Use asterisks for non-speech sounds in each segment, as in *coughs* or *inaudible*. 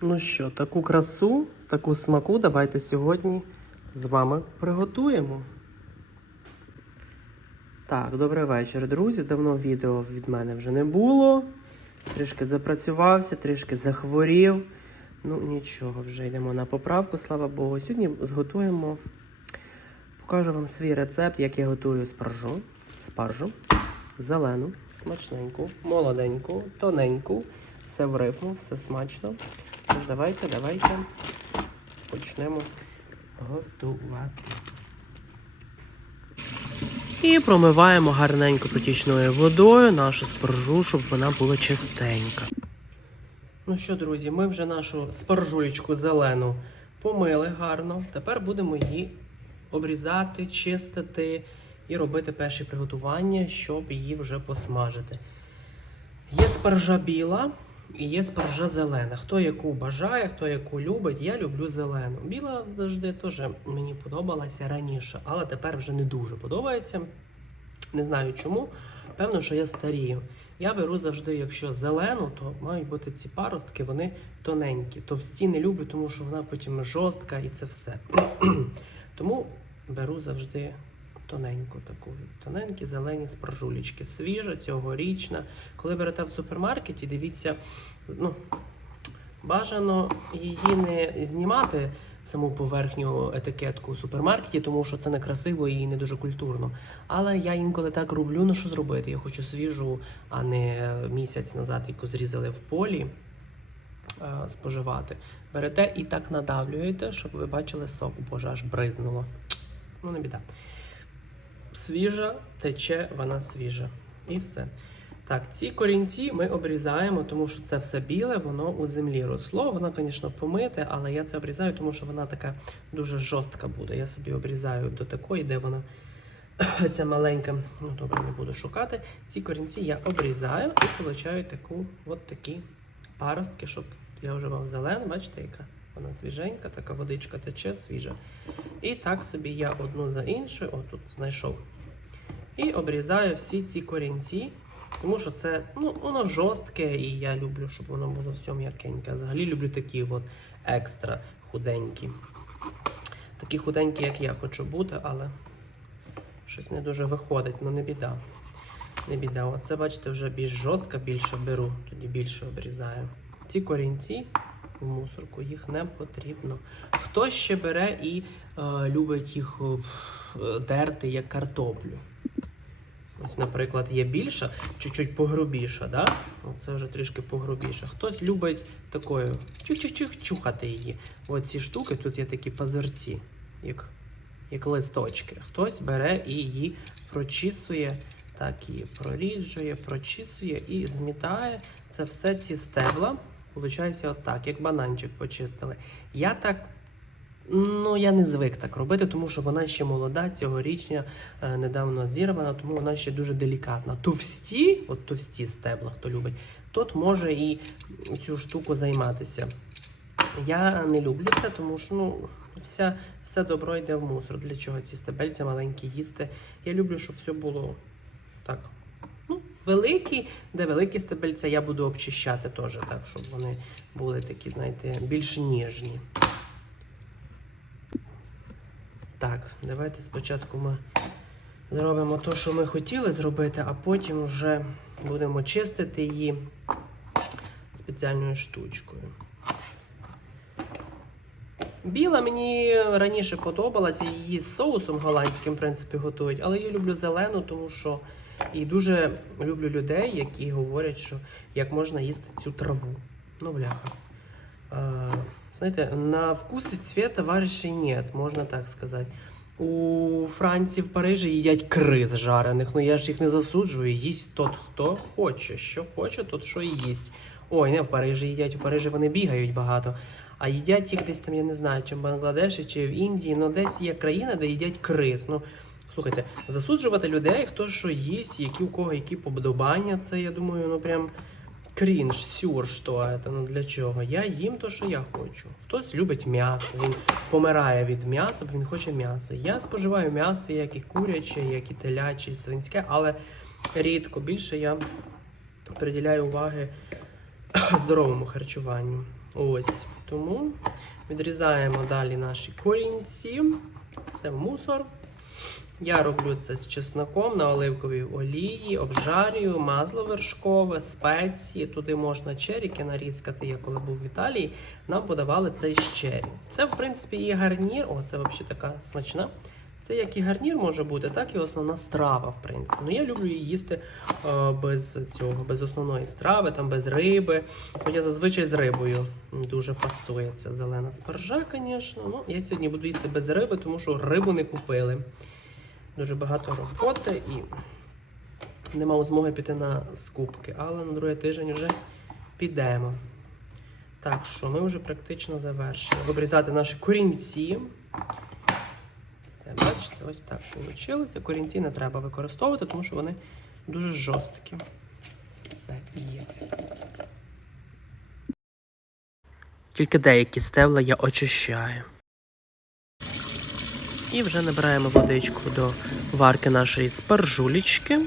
Ну що, таку красу, таку смаку давайте сьогодні з вами приготуємо. Так, добрий вечір, друзі. Давно відео від мене вже не було. Трішки запрацювався, трішки захворів. Ну, нічого, вже йдемо на поправку, слава Богу. Сьогодні зготуємо, покажу вам свій рецепт, як я готую спаржу. Спаржу. Зелену, смачненьку, молоденьку, тоненьку. Все в рифму, все смачно. Тож давайте, давайте почнемо готувати. І промиваємо гарненько протічною водою нашу спаржу, щоб вона була чистенька. Ну що, друзі, ми вже нашу спаржулечку зелену помили гарно. Тепер будемо її обрізати, чистити і робити перші приготування, щоб її вже посмажити. Є спаржа біла і є спаржа зелена. Хто яку бажає, хто яку любить, я люблю зелену. Біла завжди теж мені подобалася раніше, але тепер вже не дуже подобається. Не знаю чому. Певно, що я старію. Я беру завжди, якщо зелену, то мають бути ці паростки, вони тоненькі. Товсті не люблю, тому що вона потім жорстка і це все. *clears throat* тому беру завжди тоненьку таку. Тоненькі зелені спаржулічки. Свіжа, цьогорічна. Коли берете в супермаркеті, дивіться, ну, бажано її не знімати саму поверхню етикетку у супермаркеті, тому що це некрасиво і не дуже культурно. Але я інколи так роблю, ну що зробити? Я хочу свіжу, а не місяць назад, яку зрізали в полі е, споживати. Берете і так надавлюєте, щоб ви бачили сок. Боже, аж бризнуло. Ну, не біда. Свіжа, тече, вона свіжа. І все. Так, ці корінці ми обрізаємо, тому що це все біле, воно у землі росло. Воно, звісно, помите, але я це обрізаю, тому що вона така дуже жорстка буде. Я собі обрізаю до такої, де вона *coughs* ця маленька. Ну, добре, не буду шукати. Ці корінці я обрізаю і получаю таку, от такі паростки, щоб я вже вам зелену, бачите, яка вона свіженька, така водичка тече, свіжа. І так собі я одну за іншою, отут знайшов. І обрізаю всі ці корінці. Тому що це ну, воно жорстке, і я люблю, щоб воно було все м'якеньке. Взагалі люблю такі от екстра худенькі. Такі худенькі, як я хочу бути, але щось не дуже виходить, ну не біда. Не біда. Оце, бачите, вже більш жорстка, більше беру, тоді більше обрізаю. Ці корінці в мусорку, їх не потрібно. Хтось ще бере і е, любить їх е, дерти як картоплю. Ось, наприклад, є більша, чуть-чуть погрубіша, да? Оце вже трішки погрубіша. Хтось любить такою чих-чих-чих чухати її. Ось ці штуки, тут є такі пазирці, як, як листочки. Хтось бере і її прочісує, так і проріджує, прочісує і змітає. Це все ці стебла. Получається отак, як бананчик почистили. Я так Ну, я не звик так робити, тому що вона ще молода, цьогорічня, е, недавно зірвана, тому вона ще дуже делікатна. Товсті, от товсті стебла, хто любить, тот може і цю штуку займатися. Я не люблю це, тому що ну, вся, все добро йде в мусор. Для чого ці стебельця маленькі їсти? Я люблю, щоб все було так. Ну, великі, де великі стебельця, я буду обчищати теж, так, щоб вони були такі, знаєте, більш ніжні. Так, давайте спочатку ми зробимо те, що ми хотіли зробити, а потім вже будемо чистити її спеціальною штучкою. Біла мені раніше подобалася, її з соусом голландським, в принципі, готують, але я люблю зелену, тому що і дуже люблю людей, які говорять, що як можна їсти цю траву. Ну, бляха. Знаєте, на вкус і цвет товаришей нет, можна так сказати. У Франції, в Парижі їдять криз жарених. Ну я ж їх не засуджую. Їсть тот, хто хоче. Що хоче, тот що і їсть. Ой, не в Парижі їдять, у Парижі вони бігають багато. А їдять їх десь там, я не знаю, чи в Бангладеші, чи в Індії, ну десь є країна, де їдять криз. Ну, слухайте, засуджувати людей, хто що їсть, які у кого які подобання, це я думаю, ну прям крінж, сюр, що це, ну для чого? Я їм то, що я хочу. Хтось любить м'ясо, він помирає від м'яса, бо він хоче м'ясо. Я споживаю м'ясо, як і куряче, як і теляче, і свинське, але рідко більше я приділяю уваги *coughs* здоровому харчуванню. Ось. Тому відрізаємо далі наші корінці. Це мусор. Я роблю це з чесноком на оливковій олії, обжарюю, масло вершкове, спеції. Туди можна черіки нарізкати. Я коли був в Італії, нам подавали цей з чері. Це, в принципі, і гарнір. О, це взагалі така смачна. Це як і гарнір може бути, так і основна страва, в принципі. Ну я люблю її їсти е, без цього, без основної страви, там без риби. Хоча зазвичай з рибою дуже пасує ця зелена спаржа, звісно. Ну, я сьогодні буду їсти без риби, тому що рибу не купили. Дуже багато роботи і не мав змоги піти на скупки, але на другий тиждень вже підемо. Так що ми вже практично завершили. Обрізати наші корінці. Все, бачите, ось так вийшло. Корінці не треба використовувати, тому що вони дуже жорсткі. Все є. Тільки деякі стебла я очищаю. І вже набираємо водичку до варки нашої спаржулічки.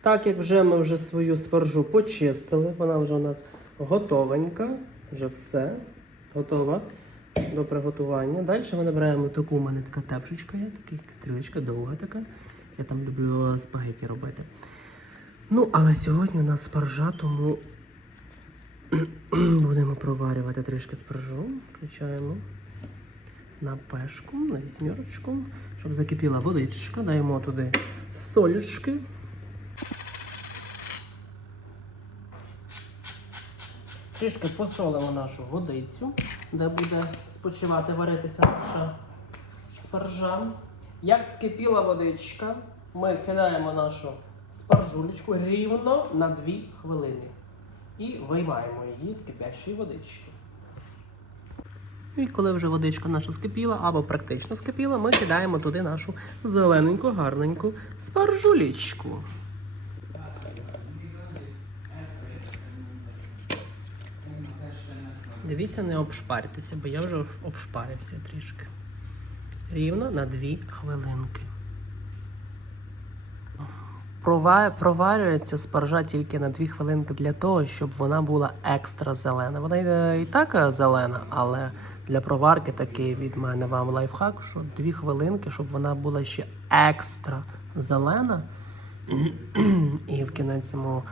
Так як вже ми вже свою спаржу почистили, вона вже у нас готовенька, вже все готова до приготування. Далі ми набираємо таку у мене така тепшечка, є, така стрілочка довга така. Я там люблю спагеті робити. Ну, але сьогодні у нас спаржа, тому *clears throat* будемо проварювати трішки спаржу. Включаємо на пешку, на вісьмірочку, щоб закипіла водичка. Даємо туди солюшки. Трішки посолимо нашу водицю, де буде спочивати варитися наша спаржа. Як вскипіла водичка, ми кидаємо нашу спаржулечку рівно на 2 хвилини і виймаємо її з кипящої водички. І коли вже водичка наша скипіла або практично скипіла, ми кидаємо туди нашу зелененьку, гарненьку спаржулічку. Дивіться, не обшпаритися, бо я вже обшпарився трішки. Рівно на 2 хвилинки. Проварюється спаржа тільки на 2 хвилинки для того, щоб вона була екстра зелена. Вона і- і так е, зелена, але для проварки такий від мене вам лайфхак, що 2 хвилинки, щоб вона була ще екстра зелена. І в кінцевому,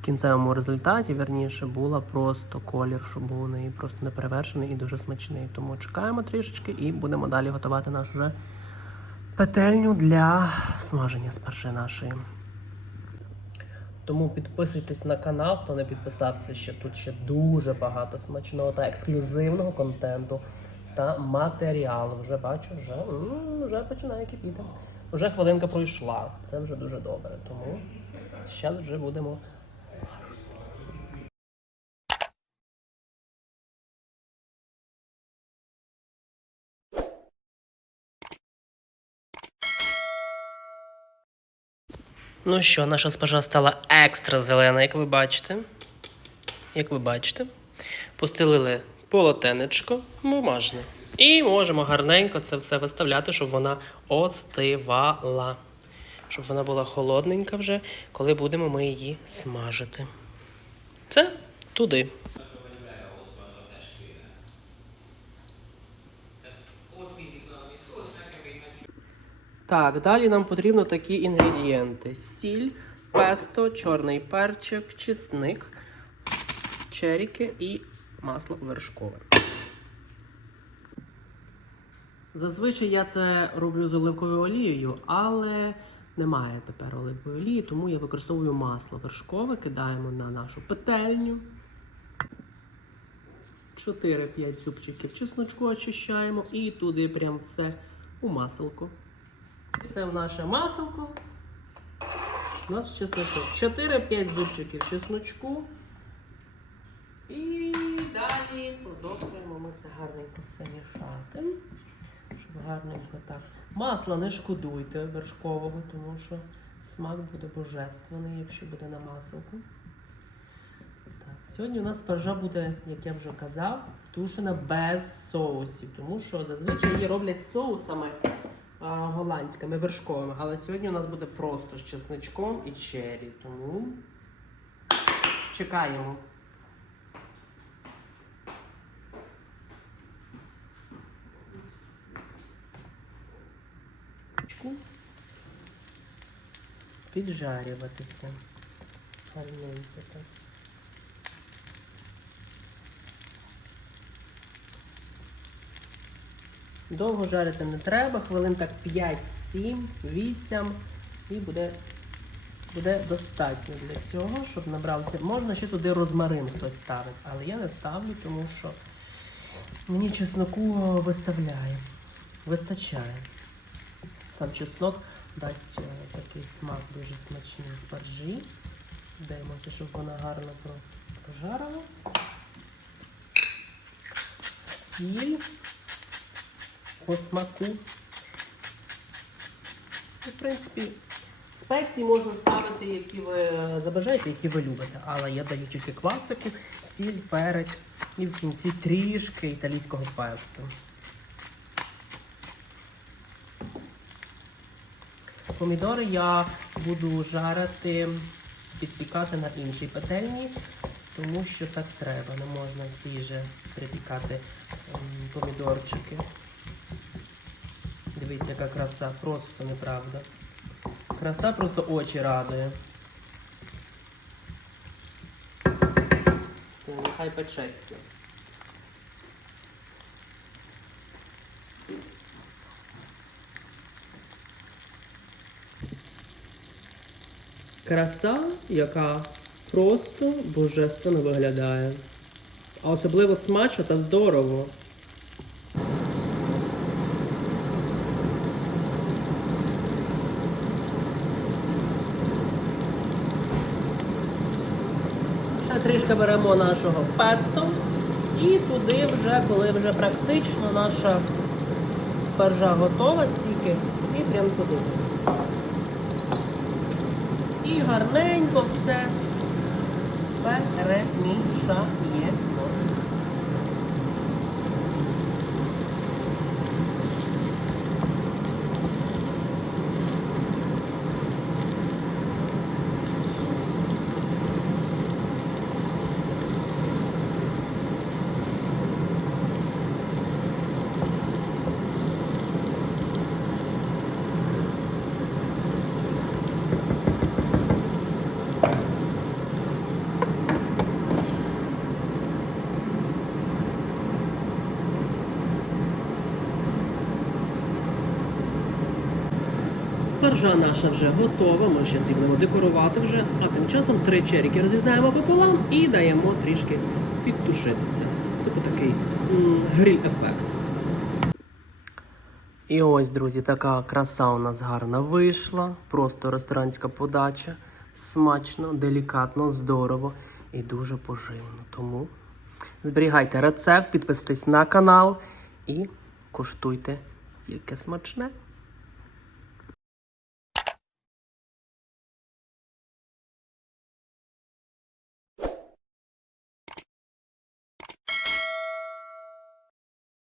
кінцевому результаті, верніше, була просто колір, щоб був у неї просто неперевершений і дуже смачний. Тому чекаємо трішечки і будемо далі готувати нашу вже петельню для смаження спаржи нашої. Тому підписуйтесь на канал, хто не підписався ще тут ще дуже багато смачного та ексклюзивного контенту та матеріалу. Вже бачу, вже, вже починає кипіти. Вже хвилинка пройшла. Це вже дуже добре. Тому зараз вже будемо Ну що, наша спажа стала екстра зелена, як ви бачите. Як ви бачите, постелили полотенечко бумажне. І можемо гарненько це все виставляти, щоб вона остивала. Щоб вона була холодненька вже, коли будемо ми її смажити. Це туди. Так, далі нам потрібно такі інгредієнти: сіль, песто, чорний перчик, чесник, черіки і масло вершкове. Зазвичай я це роблю з оливковою олією, але немає тепер оливкової олії, тому я використовую масло вершкове, кидаємо на нашу петельню. 4-5 зубчиків чесночку очищаємо і туди прям все у маселку. Все в наше маселко. У нас чесночок. 4-5 зубчиків чесночку. І далі продовжуємо ми це гарненько все мішати. Щоб гарненько так. Масла не шкодуйте вершкового, тому що смак буде божественний, якщо буде на маселку. Так, сьогодні у нас спаржа буде, як я вже казав, тушена без соусів, тому що зазвичай її роблять соусами голландськими вершковими. Але сьогодні у нас буде просто з чесничком і черрі. Тому чекаємо. Піджарюватися. Гарненько так. Довго жарити не треба, хвилин так 5, 7, 8 і буде, буде достатньо для цього, щоб набрався. Можна ще туди розмарин хтось ставить, але я не ставлю, тому що мені чесноку виставляє, вистачає. Сам чеснок дасть е, такий смак дуже смачний спаржі. Даємося, щоб вона гарно прожарилась. Сіль по смаку. І, в принципі, спеції можна ставити, які ви забажаєте, які ви любите. Але я даю тільки квасику, сіль, перець і в кінці трішки італійського песто. Помідори я буду жарити, підпікати на іншій пательні, тому що так треба. Не можна в цій же припікати ем, помідорчики. Дивіться, яка краса, просто неправда. Краса просто очі радує. Все, нехай печеться. Краса, яка просто божественно виглядає. А особливо смачно та здорово. Ще трішки беремо нашого песто і туди вже, коли вже практично наша спаржа готова стільки, і прямо туди. І гарненько все перемішаємо. Спаржа наша вже готова, ми ще будемо декорувати вже, а тим часом три черіки розрізаємо пополам і даємо трішки підтушитися. Тобто такий гриль-ефект. І ось, друзі, така краса у нас гарна вийшла. Просто ресторанська подача. Смачно, делікатно, здорово і дуже поживно. Тому зберігайте рецепт, підписуйтесь на канал і куштуйте тільки смачне.